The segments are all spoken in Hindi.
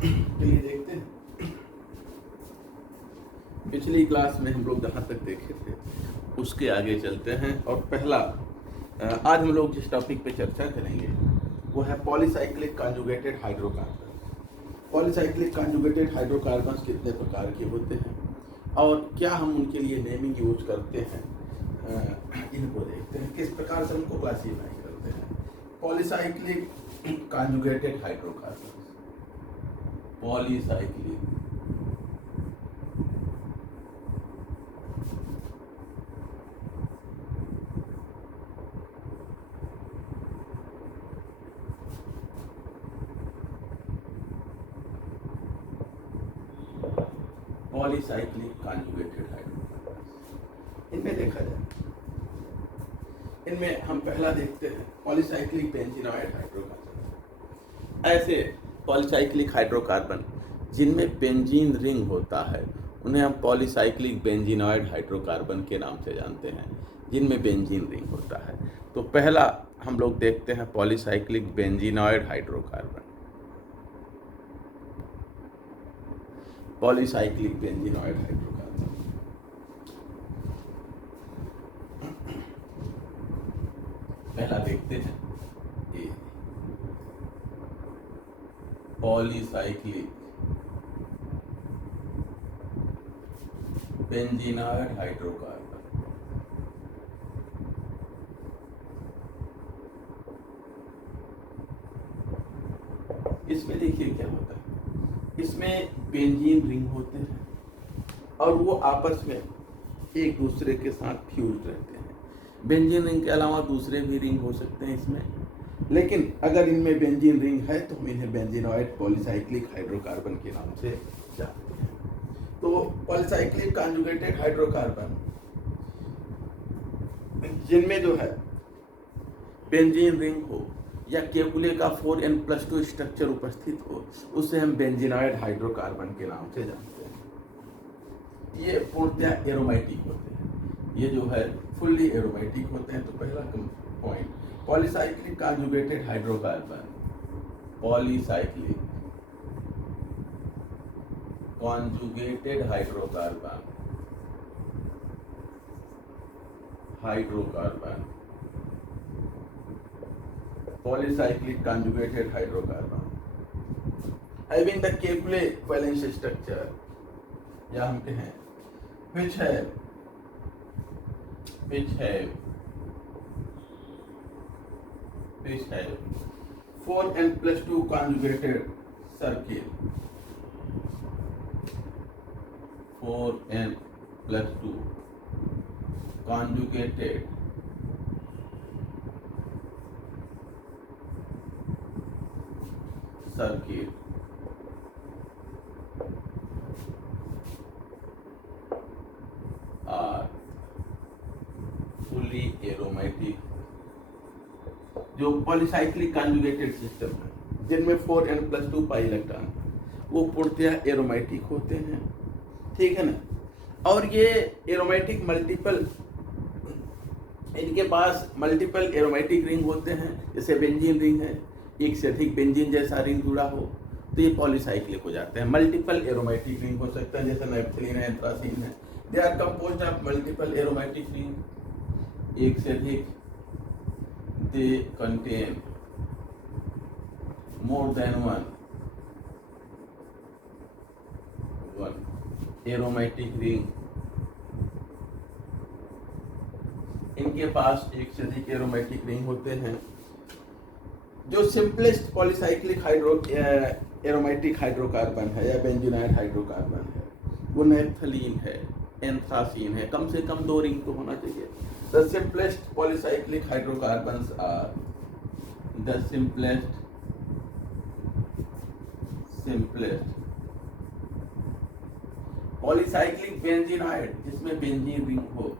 चलिए देखते हैं। पिछली क्लास में हम लोग जहाँ तक देखे थे उसके आगे चलते हैं और पहला आज हम लोग जिस टॉपिक पे चर्चा करेंगे वो है polycyclic conjugated hydrocarbon. Polycyclic conjugated hydrocarbons कितने प्रकार के होते हैं और क्या हम उनके लिए नेमिंग यूज करते हैं, इनको देखते हैं किस प्रकार से उनको क्लासीफाई करते हैं। Polycyclic conjugated hydrocarbon, polycyclic polycyclic conjugated hydrocarbon, इनमें देखा जाए, इनमें हम पहला देखते हैं पॉलीसाइक्लिक बेंजीनॉइड हाइड्रोकार्बन। ऐसे पॉलीसाइक्लिक हाइड्रोकार्बन जिनमें बेंजीन रिंग होता है उन्हें हम पॉलीसाइक्लिक बेंजीनॉइड हाइड्रोकार्बन के नाम से जानते हैं, जिनमें बेंजीन रिंग होता है। तो पहला हम लोग देखते हैं polycyclic benzenoid hydrocarbon, polycyclic benzenoid hydrocarbon. पहला देखते हैं ये पॉलीसाइक्लिक बेंजीनॉइड हाइड्रोकार्बन। इसमें देखिए क्या होता है, इसमें बेंजीन रिंग होते हैं और वो आपस में एक दूसरे के साथ फ्यूज रहते हैं। बेंजीन रिंग के अलावा दूसरे भी रिंग हो सकते हैं इसमें, लेकिन अगर इनमें बेंजीन रिंग है तो हम इन्हें बेंजीनॉइड पॉलीसाइक्लिक हाइड्रोकार्बन के नाम से जानते हैं। तो पॉलीसाइक्लिक कॉन्जुगेटेड हाइड्रोकार्बन जिनमें जो है बेंजीन रिंग हो या केकुले का 4n+2 स्ट्रक्चर उपस्थित हो उसे हम बेंजीनॉइड हाइड्रोकार्बन के नाम से जानते हैं। ये पूर्णतः एरोमेटिक होते हैं, ये जो है फुल्ली एरोमेटिक होते हैं। तो पहला point polycyclic conjugated hydrocarbon, polycyclic conjugated hydrocarbon, hydrocarbon polycyclic conjugated hydrocarbon having the Kepler valence structure, या हम कहें which have 4n+2 conjugated circle, 4n+2 conjugated circuit are fully aromatic. जो पॉलीसाइक्लिक कॉन्जुगेटेड सिस्टम है जिनमें 4n+2 पाई इलेक्ट्रॉन वो पूर्णतः एरोमेटिक होते हैं, ठीक है ना। और ये एरोमेटिक मल्टीपल, इनके पास मल्टीपल एरोमेटिक रिंग होते हैं, जैसे बेंजीन रिंग है, एक से अधिक बेंजीन जैसा रिंग जुड़ा हो तो ये पॉलीसाइक्लिक हो जाते हैं। मल्टीपल एरोमेटिक रिंग हो सकता है, जैसे नैप्थलीन है, एंथ्रासीन है। They are composed of multiple aromatic ring, एक से अधिक। They contain more than one aromatic ring. इनके पास एक से अधिक एरोमेटिक रिंग होते हैं। जो सिंपलेस्ट पॉलीसाइक्लिक एरोमेटिक हाइड्रोकार्बन है या बेंजीनॉइड हाइड्रोकार्बन है वो नैप्थलीन है, एंथ्रासीन है, कम से कम 2 रिंग तो होना चाहिए। The simplest polycyclic hydrocarbons are the simplest polycyclic benzenoid जिसमें बेंजीन रिंग हो,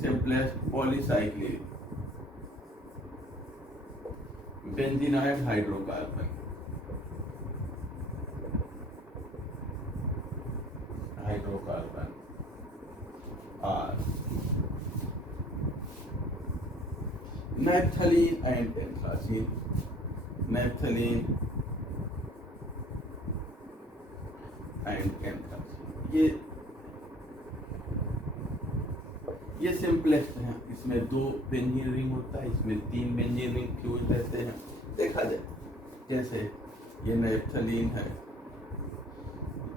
simplest polycyclic benzenoid hydrocarbon, are naphthalene and anthracene, naphthalene and anthracene. ये सिंपलेस्ट है। इसमें 2 बेंजीन रिंग होता है, इसमें 3 बेंजीन रिंग फ्यूज रहते हैं। देखा जाए जैसे ये नैप्थलीन है,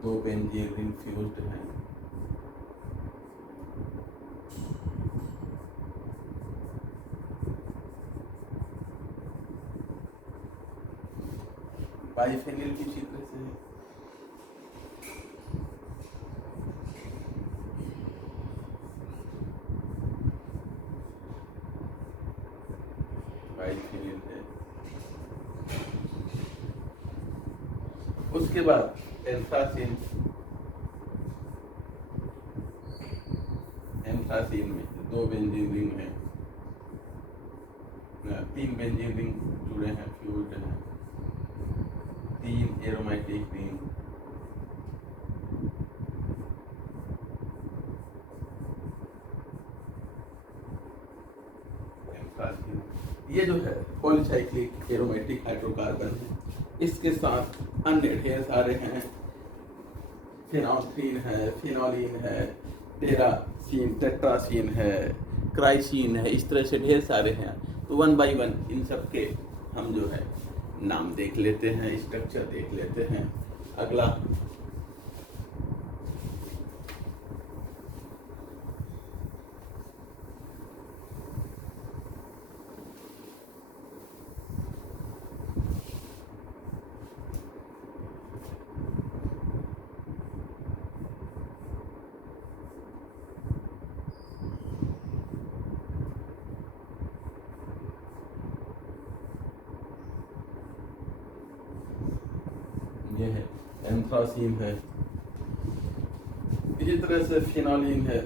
2 बेंजीन रिंग फ्यूज्ड हैं। बाइफेनिल की इसी तरह से है। बाइफेनिल है। उसके बाद एंथ्रासीन। एंथ्रासीन में 2 बेंजीन रिंग है, 3 बेंजीन रिंग जुड़े हैं, फ्यूज्ड हैं, 3 एरोमेटिक रिंग, एंथ्रासीन। ये जो है पॉलीसाइक्लिक एरोमेटिक हाइड्रोकार्बन है। इसके साथ अन्य ढेर सारे हैं, फेनॉल्थ्रीन है, फिनोलिन है, टेरासीन, टेट्रासीन है, क्राइसीन है, इस तरह से ढेर सारे हैं। तो 1 बाय 1 इन सब के हम जो है नाम देख लेते हैं, स्ट्रक्चर देख लेते हैं। अगला ये है एंथ्रासीन है, इसी तरह से फिनोलिन है,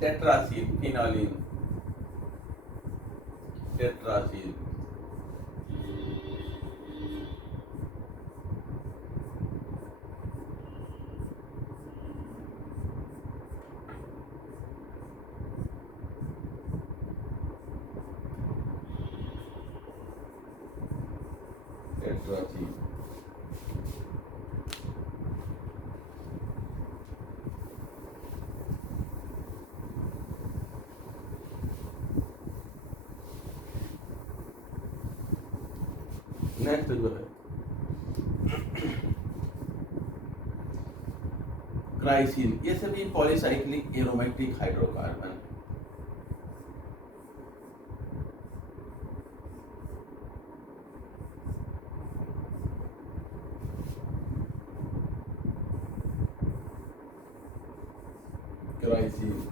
टेट्रासीन, फिनोलिन, टेट्रासीन, टेट्रासीन। नेक्स्ट जो है क्राइसिन, ये सभी पॉलीसाइक्लिक एरोमेटिक हाइड्रोकार्बन। क्राइसिन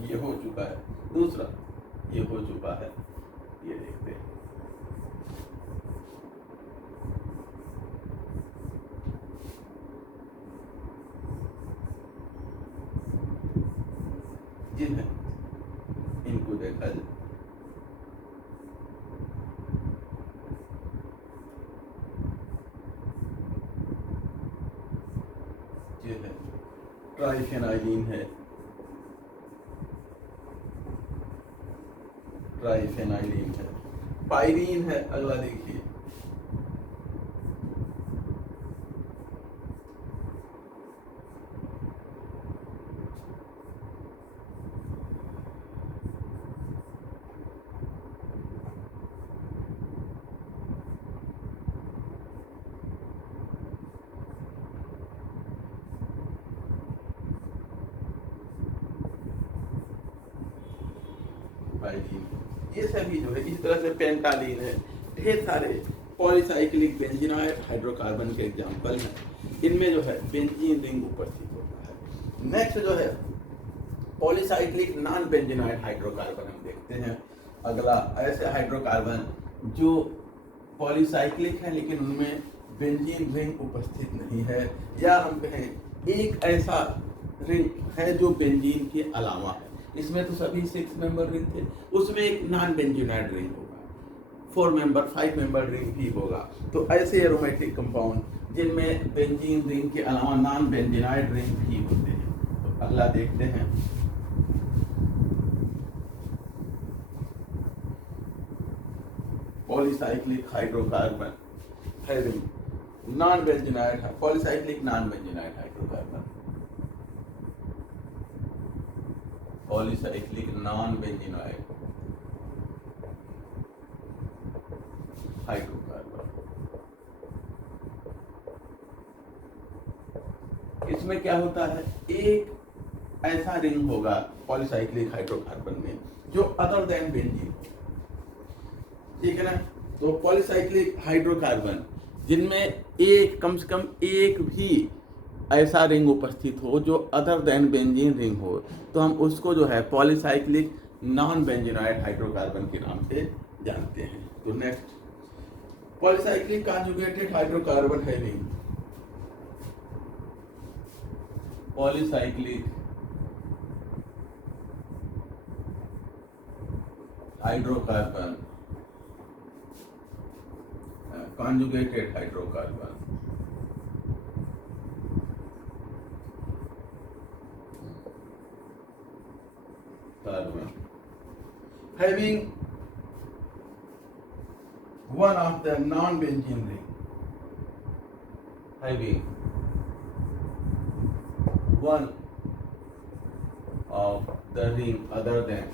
ये हो चुका है। दूसरा ये हो चुका है, ये देखते हैं। ये है, इनको देखा जाए। ये है ट्राइफेनाइलिन है, ट्राइफेनाइलिन है, पायरीन है। अगला देखिए, प्रोपाइलीन, ये सभी जो है इस तरह से पेंटालीन है, ढेर सारे पॉलीसाइक्लिक बेंजीनॉइड हाइड्रोकार्बन के एग्जाम्पल हैं। इनमें जो है बेंजीन रिंग उपस्थित होता है। नेक्स्ट जो है पॉलीसाइक्लिक नॉन बेंजीनॉइड हाइड्रोकार्बन हम देखते हैं। अगला ऐसे हाइड्रोकार्बन जो पॉलीसाइक्लिक है लेकिन उनमें बेंजीन रिंग उपस्थित नहीं है, या हम कहें एक ऐसा रिंग है जो बेंजीन के अलावा है। इसमें तो सभी 6 मेंबर रिंग थे, उसमें एक नॉन बेंजीनॉइड रिंग होगा, 4 मेंबर 5 मेंबर रिंग भी होगा। तो ऐसे एरोमेटिक कंपाउंड जिनमें बेंजीन रिंग के अलावा नॉन बेंजीनॉइड रिंग भी होते हैं। तो अगला देखते हैं polycyclic hydrocarbon having non benzenoid polycyclic non benzenoid hydrocarbon, polycyclic non benzenoid hydrocarbon. इसमें क्या होता है, एक ऐसा रिंग होगा पॉलीसाइक्लिक हाइड्रोकार्बन में जो अदर देन बेंजीन, ठीक है ना। तो पॉलीसाइक्लिक हाइड्रोकार्बन जिनमें एक कम से कम एक भी ऐसा रिंग उपस्थित हो जो अदर देन बेंजीन रिंग हो, तो हम उसको जो है पॉलीसाइक्लिक नॉन बेंजीनॉइड हाइड्रोकार्बन के नाम से जानते हैं। तो next polycyclic conjugated hydrocarbon having polycyclic hydrocarbon conjugated hydrocarbon carbon having one of the non-benzene ring, having one of the ring other than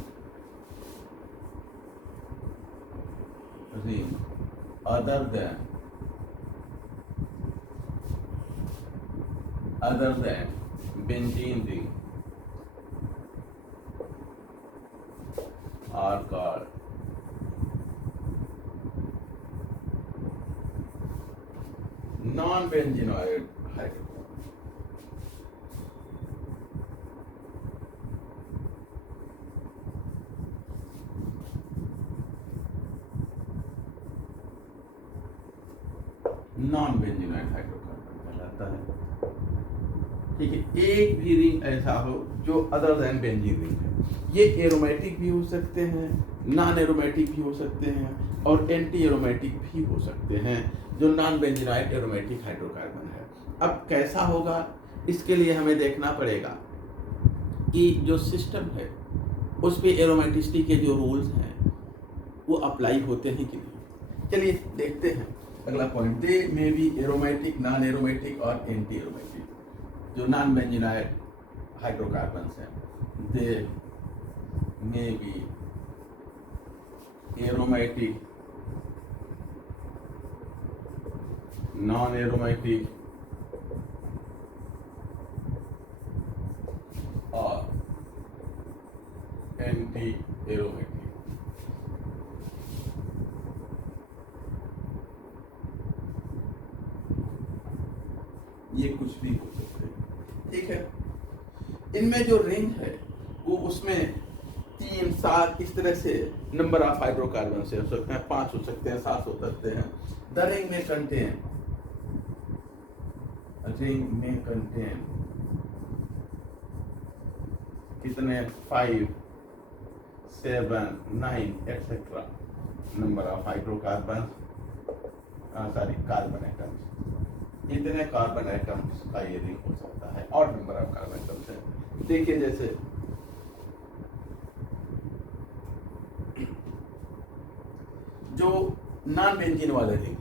ring other than benzene ring are called non-benzenoid hydrocarbon. Non benzenoid hydrocarbon कहलाता है, ठीक है। एक भी रिंग ऐसा हो जो अदर देन बेंजीन रिंग है। ये एरोमेटिक भी हो सकते हैं, नॉन एरोमेटिक भी हो सकते हैं और एंटी एरोमेटिक भी हो सकते हैं, जो नॉन बेंजीनॉइड एरोमेटिक हाइड्रोकार्बन है। अब कैसा होगा, इसके लिए हमें देखना पड़ेगा कि जो सिस्टम है उस पे एरोमेटिसिटी के जो रूल्स हैं वो अप्लाई होते हैं कि नहीं। चलिए देखते हैं अगला point. They may be aromatic, non aromatic और एंटी एरोमेटिक। जो नॉन बेंजीनॉइड हाइड्रोकार्बन्स हैं, they may be aromatic, non aromatic और एंटी एरोमेटिक। ये कुछ भी हो सकते हैं, ठीक है। इनमें जो रिंग है वो उसमें 3, 7 इस तरह से नंबर ऑफ हाइड्रोकार्बन से हो सकते हैं, 5 हो सकते हैं, 7 हो सकते हैं। द रिंग में कंटेन कितने 5, 7, 9 etcetera number of hydrocarbon, carbon atoms. इतने कार्बन एटम्स का ये रिंग हो सकता है और नंबर ऑफ कार्बन एटम्स है। देखिए जैसे जो नॉन बेंजीन वाला रिंग,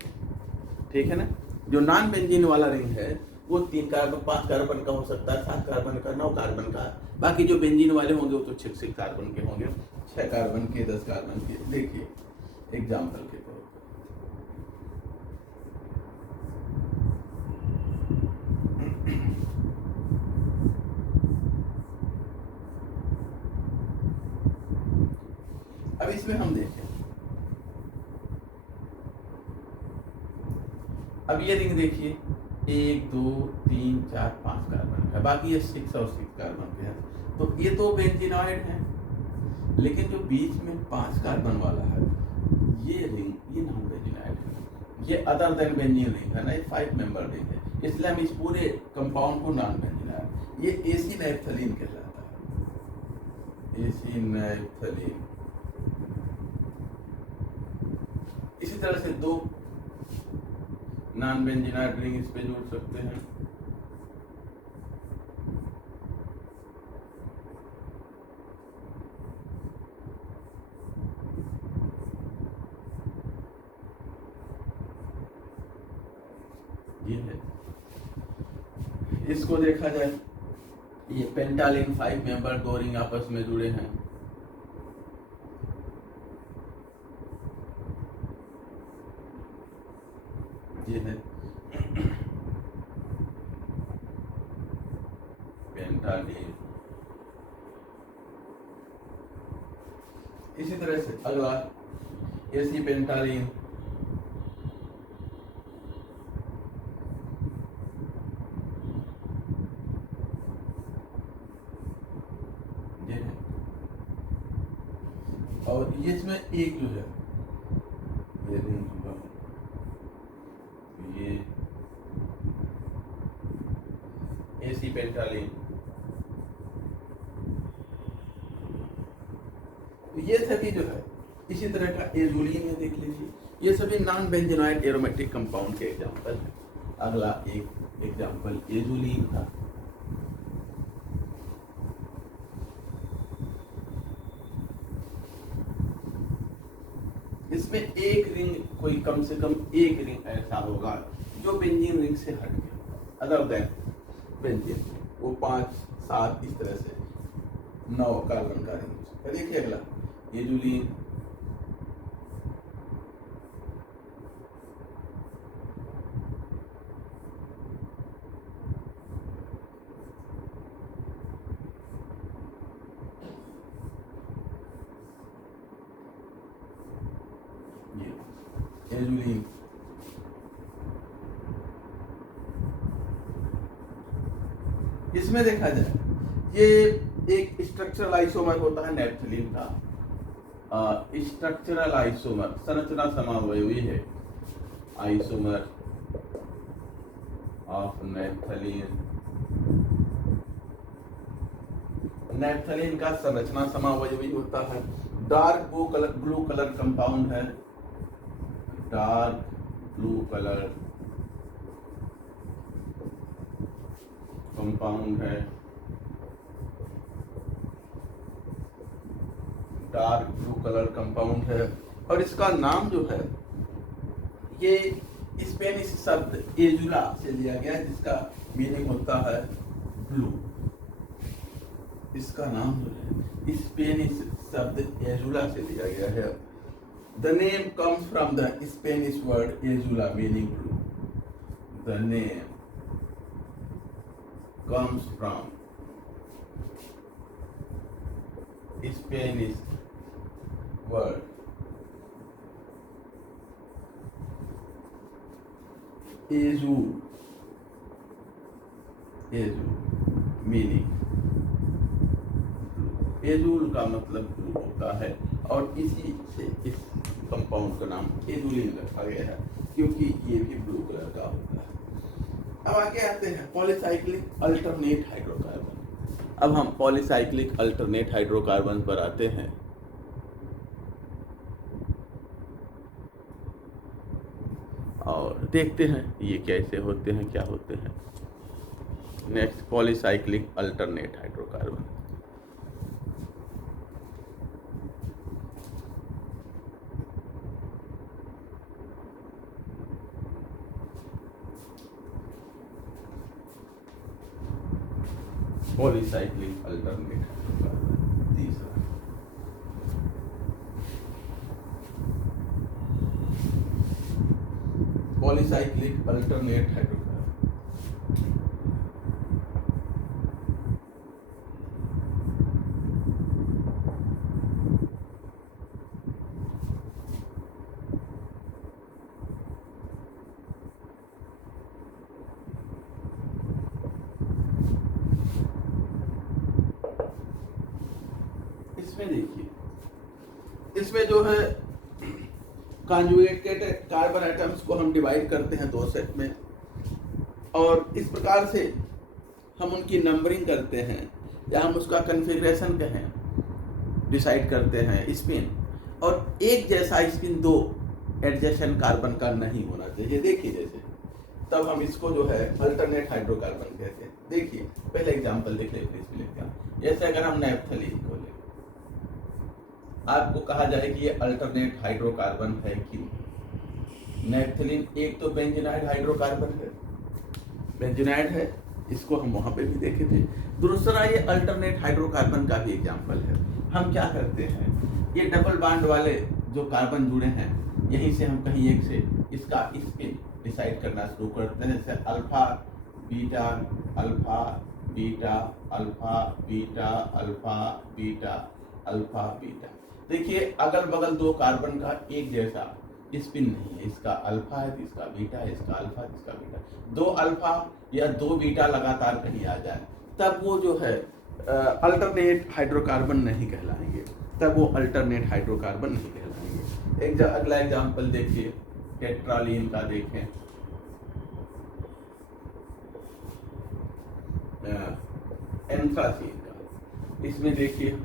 ठीक है ना, जो नॉन बेंजीन वाला रिंग है वो 3 कार्बन, 5 कार्बन का हो सकता है, 7 कार्बन का, 9 कार्बन का। बाकी जो बेंजीन वाले होंगे वो तो 6 कार्बन के होंगे, 6 कार्बन के, 10 कार्बन के। देखिए एग्जाम्पल के तौर पर अब इसमें हम देखें, अब ये रिंग देखिए 1 2 3 4 5 कार्बन है, बाकी ये 6 और 6 कार्बन के हैं। तो ये तो बेंजीनॉइड है, लेकिन जो बीच में 5 कार्बन वाला है ये रिंग, ये नॉन बेंजीनॉइड है, ये अदर देन बेंजीन रिंग है ना, ये 5 मेंबर रिंग है, इसलिए हम इस पूरे कंपाउंड को नॉन बेंजीनॉइड, ये एसी नैप्थलीन कहलाता है, एसी नैप्थलीन। इसी तरह से 2 नॉन बेंजीनॉइड रिंग इस पे जोड़ सकते हैं। ये है, इसको देखा जाए, ये पेंटालिन 5 मेंबर 2 रिंग आपस में जुड़े हैं। ये है पेंटालिन। इसी तरह से अगला एसी पेंटालिन, ये है, और ये इसमें एक जो है ये रिंग होगा, ये एसी पेंटालिन। ये सभी जो है इसी तरह का एजुलिन है, देख लीजिए, ये सभी नॉन बेंजीनॉइड एरोमेटिक कंपाउंड के एग्जांपल है। अगला एक एग्जांपल एजुलिन था, इसमें एक रिंग, कोई कम से कम एक रिंग ऐसा होगा जो बेंजीन रिंग से हट गया, अदर देन बेंजीन, वो 5 7 इस तरह से 9 कार्बन का रिंग। देखिए अगला एजुलिन, एजुलिन। इसमें देखा जाए ये एक स्ट्रक्चरल आइसोमर होता है नैप्थलीन का, स्ट्रक्चरल आइसोमर, संरचना समावयवी है, आइसोमर ऑफ नैप्थलीन। नैप्थलीन का संरचना समावयवी होता है, डार्क ब्लू कलर कंपाउंड है, डार्क ब्लू कलर कंपाउंड है, डार्क ब्लू कलर कंपाउंड है, और इसका नाम जो है ये स्पेनिश शब्द एजुला से लिया गया है, जिसका मीनिंग होता है ब्लू। इसका नाम जो है स्पेनिश शब्द एजुला से लिया गया है। The name comes from the Spanish word azula meaning blue. The name comes from Spanish word azul, meaning एजुल का मतलब ब्लू होता है, और इसी से इस कंपाउंड का नाम एजुलिन रखा गया है, क्योंकि ये भी ब्लू कलर का होता है। अब आगे आते हैं पॉलीसाइक्लिक अल्टरनेट हाइड्रोकार्बन। अब हम पॉलीसाइक्लिक अल्टरनेट हाइड्रोकार्बन पर आते हैं। और देखते हैं ये कैसे होते हैं, क्या होते हैं। Next polycyclic alternate hydrocarbon. Polycyclic alternate hydrocarbon तीसरा। पॉलीसाइक्लिक अल्टरनेट हाइड्रोकार्बन इसमें देखिए, इसमें जो है कॉन्जुगेटेड कार्बन एटम्स को हम डिवाइड करते हैं 2 सेट में, और इस प्रकार से हम उनकी नंबरिंग करते हैं, या हम उसका कन्फिग्रेशन कहें डिसाइड करते हैं स्पिन। और एक जैसा स्पिन 2 एडजेसेंट कार्बन का नहीं होना चाहिए। देखिए जैसे, तब हम इसको जो है अल्टरनेट हाइड्रोकार्बन कहते हैं। देखिए पहले एग्जांपल देख लेते हैं। जैसे अगर हम नैप्थलीन को लें, आपको कहा जाए कि ये अल्टरनेट हाइड्रोकार्बन है कि नैप्थलीन एक तो बेंजीनाइड हाइड्रोकार्बन है, बेंजीनाइड है, इसको हम वहां पे भी देखे थे। दूसरा ये अल्टरनेट हाइड्रोकार्बन का भी एग्जांपल है। हम क्या करते हैं, ये डबल बॉन्ड वाले जो कार्बन जुड़े हैं, यहीं से हम कहीं एक से इसका स्पिन डिसाइड करना शुरू करते हैं। जैसे alpha beta alpha beta alpha beta alpha beta alpha beta. देखिए अगल बगल 2 कार्बन का एक जैसा स्पिन नहीं है, इसका अल्फा है, इसका बीटा है, इसका अल्फा है, इसका बीटा। 2 अल्फा या 2 बीटा लगातार कहीं आ जाए, तब वो जो है अल्टरनेट हाइड्रोकार्बन नहीं कहलाएंगे, तब वो अल्टरनेट हाइड्रोकार्बन नहीं कहलाएंगे। अगला एग्जांपल देखिए, टेट्रालीन का देखें, एंथ्रासीन का। इसमें देखिए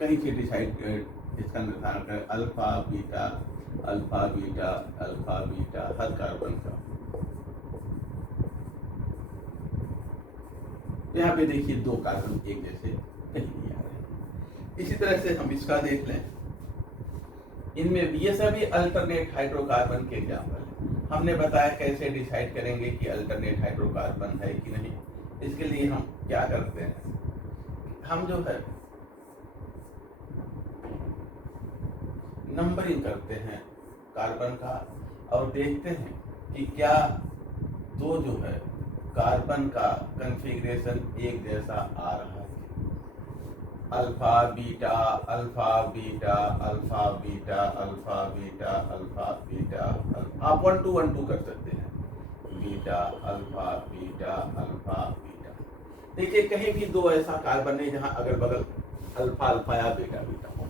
कहीं से डिसाइड इसका निर्धारण करें, alpha beta alpha beta alpha beta, हर कार्बन का। यहाँ पे देखिए 2 कार्बन एक जैसे कहीं नहीं आ रहे। इसी तरह से हम इसका देख लें, इनमें ये सभी अल्टरनेट हाइड्रोकार्बन के एग्जाम्पल हैं। हमने बताया कैसे डिसाइड करेंगे कि अल्टरनेट हाइड्रोकार्बन है कि नहीं। इसके लिए हम क्या करते हैं, हम जो है नंबरिंग करते हैं कार्बन का, और देखते हैं कि क्या 2 जो है कार्बन का कन्फिग्रेशन एक जैसा आ रहा है। Alpha beta alpha beta alpha beta alpha beta alpha beta, आप 1 2 1 2 कर सकते हैं, beta alpha beta alpha beta. देखिए कहीं भी 2 ऐसा कार्बन है जहां अगल बगल अल्फा अल्फा या बीटा बीटा हो।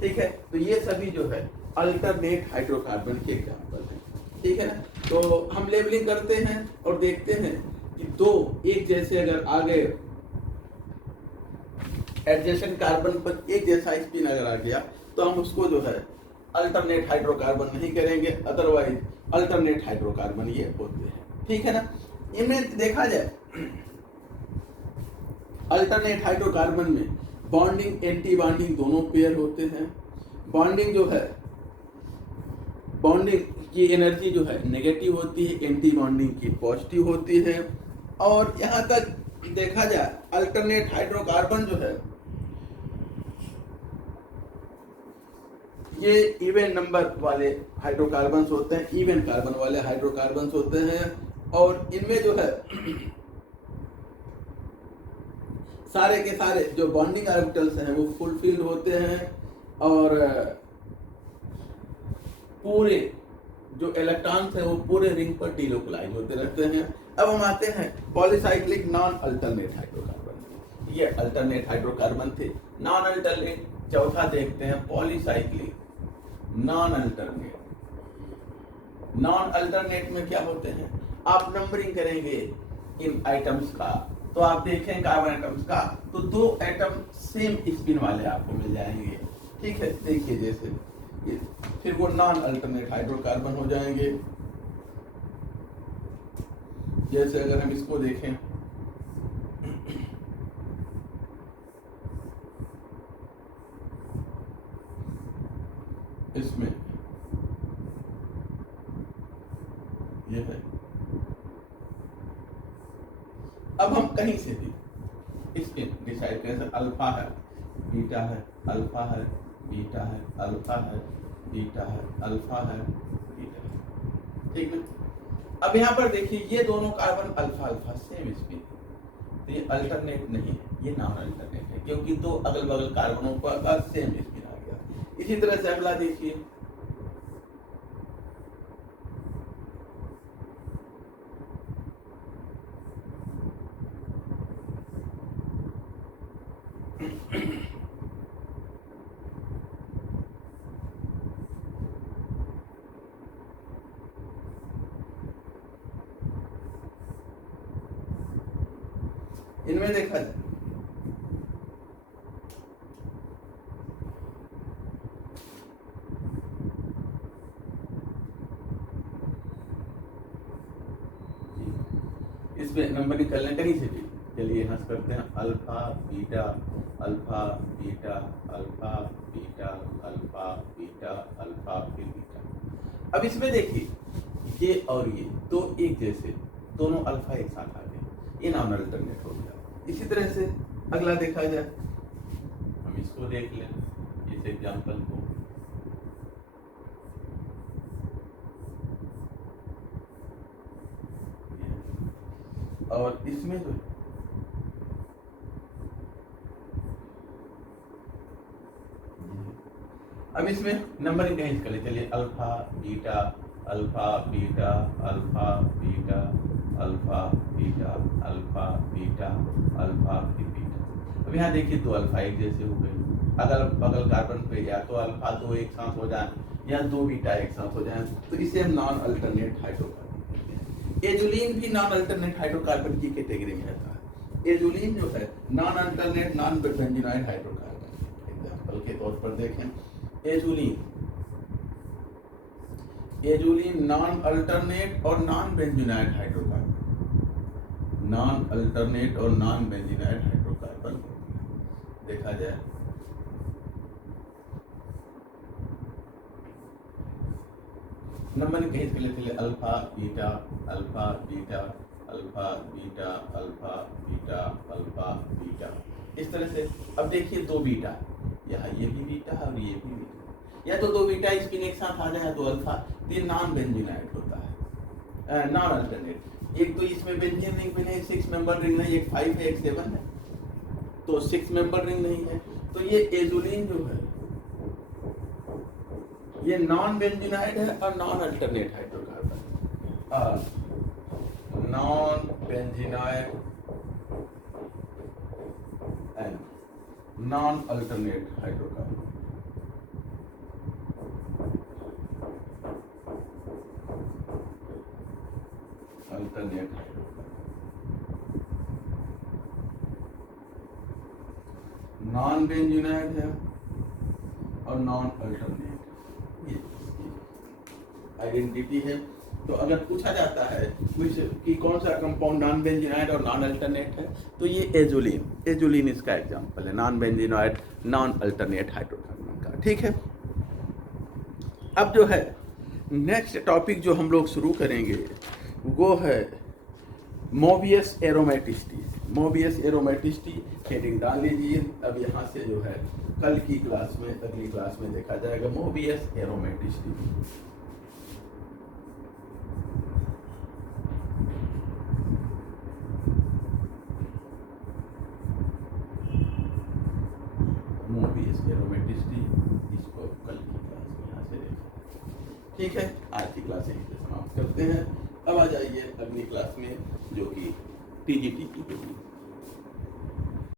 ठीक है, तो ये सभी जो है अल्टरनेट हाइड्रोकार्बन के एग्जाम्पल हैं। ठीक है ना, तो हम लेबलिंग करते हैं और देखते हैं कि 2 एक जैसे अगर आगे एडजेसेंट कार्बन पर एक जैसा स्पिन अगर आ गया, तो हम उसको जो है अल्टरनेट हाइड्रोकार्बन नहीं करेंगे, अदरवाइज अल्टरनेट हाइड्रोकार्बन ये होते हैं। ठीक है ना, इनमें देखा जाए अल्टरनेट हाइड्रोकार्बन में बॉन्डिंग एंटी बॉन्डिंग दोनों पेयर होते हैं। बॉन्डिंग जो है, बॉन्डिंग की एनर्जी जो है नेगेटिव होती है, एंटी बॉन्डिंग की पॉजिटिव होती है। और यहाँ तक देखा जाए अल्टरनेट हाइड्रोकार्बन जो है ये इवन नंबर वाले हाइड्रोकार्बन्स होते हैं, इवन कार्बन वाले हाइड्रोकार्बन्स होते हैं। और इनमें जो है सारे के सारे जो बॉन्डिंग ऑर्बिटल्स हैं वो फुलफिल्ड होते हैं, और पूरे जो इलेक्ट्रॉन्स हैं वो पूरे रिंग पर डीलोकलाइज होते रहते हैं। अब हम आते हैं पॉलीसाइक्लिक नॉन अल्टरनेट हाइड्रोकार्बन। ये अल्टरनेट हाइड्रोकार्बन थे। नॉन अल्टरनेट चौथा देखते हैं, polycyclic non alternate. Non alternate में क्या होते हैं, आप नंबरिंग करेंगे इन आइटम्स का, तो आप देखें कार्बन एटम्स का, तो 2 एटम सेम स्पिन वाले आपको मिल जाएंगे। ठीक है, देखिए जैसे ये, फिर वो नॉन अल्टरनेट हाइड्रोकार्बन हो जाएंगे। जैसे अगर हम इसको देखें, इसमें ये है। अब हम कहीं से भी इसके डिसाइड करें, अल्फा है, बीटा है, अल्फा है, बीटा है, अल्फा है, बीटा है, अल्फा है, बीटा है। ठीक है, अब यहाँ पर देखिए ये दोनों carbon alpha alpha same spin, तो ये अल्टरनेट नहीं है, ये नॉन अल्टरनेट है, क्योंकि 2 अगल बगल कार्बनों का सेम स्पिन आ गया। इसी तरह से अगला देखिए, इनमें देखा जाए इसमें नंबर निकलने कहीं से भी, चलिए यहाँ से करते हैं alpha beta alpha beta alpha beta alpha beta alpha फिर बीटा। अब इसमें देखिए ये और ये तो एक जैसे दोनों अल्फा एक साथ आ गए, ये नॉन अल्टरनेट हो गया। इसी तरह से अगला देखा जाए, हम इसको देख लें इस एग्जाम्पल को। और इसमें जो अब इसमें नंबर कहीं कर ले, चलिए alpha beta alpha beta alpha beta alpha beta alpha beta alpha फिर बीटा। अब यहाँ देखिए दो अल्फा एक जैसे हो गए, अगल बगल कार्बन पे या तो अल्फा दो एक साथ हो जाए या दो बीटा एक साथ हो जाए, तो इसे हम नॉन अल्टरनेट हाइड्रोकार्बन कहते हैं। एजुलिन भी नॉन अल्टरनेट हाइड्रोकार्बन की कैटेगरी में आता है। एजुलिन जो है non alternate non benzenoid hydrocarbon. Example के तौर पर देखें एजुलिन नॉन अल्टरनेट और non benzenoid hydrocarbon, non alternate और नॉन बेंजीनॉइड हाइड्रोकार्बन देखा जाए। नंबर कहीं से लेते alpha beta alpha beta alpha beta alpha beta alpha beta, इस तरह से। अब देखिए दो बीटा, यहाँ ये भी बीटा और ये भी बीटा, या तो दो बीटा स्पिन एक साथ आ जाए तो अल्फा, तो ये नॉन बेंजीनाइड होता है, नॉन अल्टरनेट। एक तो इसमें बेंजीन रिंग भी नहीं, 6 मेंबर रिंग नहीं, एक 5 है एक 7 है, तो 6 मेंबर रिंग नहीं है, तो ये एजुलिन जो है ये नॉन बेंजीनाइड है और non alternate hydrocarbon, non benzenoid and non alternate hydrocarbon. Alternate non benzenoid है और नॉन अल्टरनेट, ये आइडेंटिटी है। तो अगर पूछा जाता है कुछ कि कौन सा कंपाउंड नॉन बेंजीनाइड और नॉन अल्टरनेट है, तो ये एजुलिन इसका एग्जांपल है, नॉन बेंजीनाइड नॉन अल्टरनेट हाइड्रोकार्बन का। ठीक है, अब जो है नेक्स्ट टॉपिक जो हम लोग शुरू करेंगे वो है Mobius aromaticity. Mobius aromaticity heading डाल लीजिए। अब यहाँ से जो है कल की क्लास में, अगली क्लास में देखा जाएगा मोबियस एरोमेटिसिटी। मोबियस एरोमेटिसिटी, इसको कल की क्लास में यहाँ से देखें। ठीक है, आज की क्लास यहीं पे समाप्त करते हैं। अब आ जाइए अगली क्लास में जो कि टीजीटी की होगी।